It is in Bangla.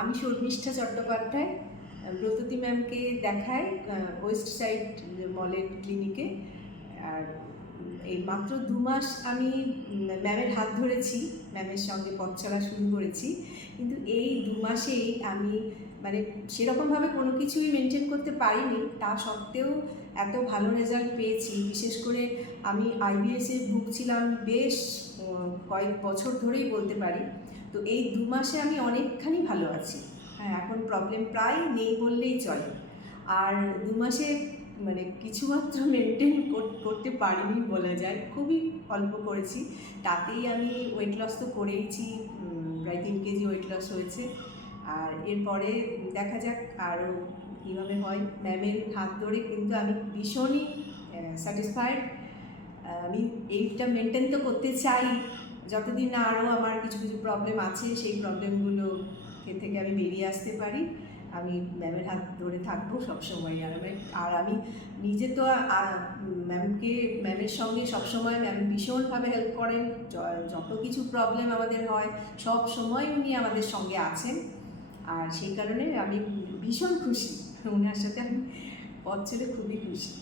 আমি শর্মিষ্ঠা চট্টোপাধ্যায় ব্রততী ম্যামকে দেখাই ওয়েস্ট সাইড মলের ক্লিনিকে। আর এই মাত্র 2 মাস আমি ম্যামের হাত ধরেছি, ম্যামের সঙ্গে পথ চলা শুরু করেছি। কিন্তু এই 2 মাসেই আমি মানে সেরকমভাবে কোনো কিছুই মেনটেন করতে পারিনি, তা সত্ত্বেও এত ভালো রেজাল্ট পেয়েছি। বিশেষ করে আমি আইবিএসে ভুগছিলাম বেশ কয়েক বছর ধরেই বলতে পারি। তো এই 2 মাসে আমি অনেকখানি ভালো আছি। হ্যাঁ, এখন প্রবলেম প্রায় নেই বললেই চলে। আর 2 মাসে মানে কিছুমাত্র মেনটেন করতে পারিনি বলা যায়, খুবই অল্প করেছি। তাতেই আমি ওয়েট লস তো করেইছি, প্রায় 3 কেজি ওয়েট লস হয়েছে। আর এরপরে দেখা যাক আরও কীভাবে হয়। ম্যামের হাত ধরে কিন্তু আমি ভীষণই স্যাটিসফাইড। আমি এইটা মেনটেন তো করতে চাই যতদিন না আরও আমার কিছু কিছু প্রবলেম আছে, সেই প্রবলেমগুলো থেকে আমি বেরিয়ে আসতে পারি। আমি ম্যামের হাত ধরে থাকবো সবসময়। আর আমি নিজে তো ম্যামের সঙ্গে সবসময় ম্যাম ভীষণভাবে হেল্প করেন। যত কিছু প্রবলেম আমাদের হয় সব সময় উনি আমাদের সঙ্গে আছেন। আর সেই কারণে আমি ভীষণ খুশি, ওনার সাথে আমি পথ চলে খুবই খুশি।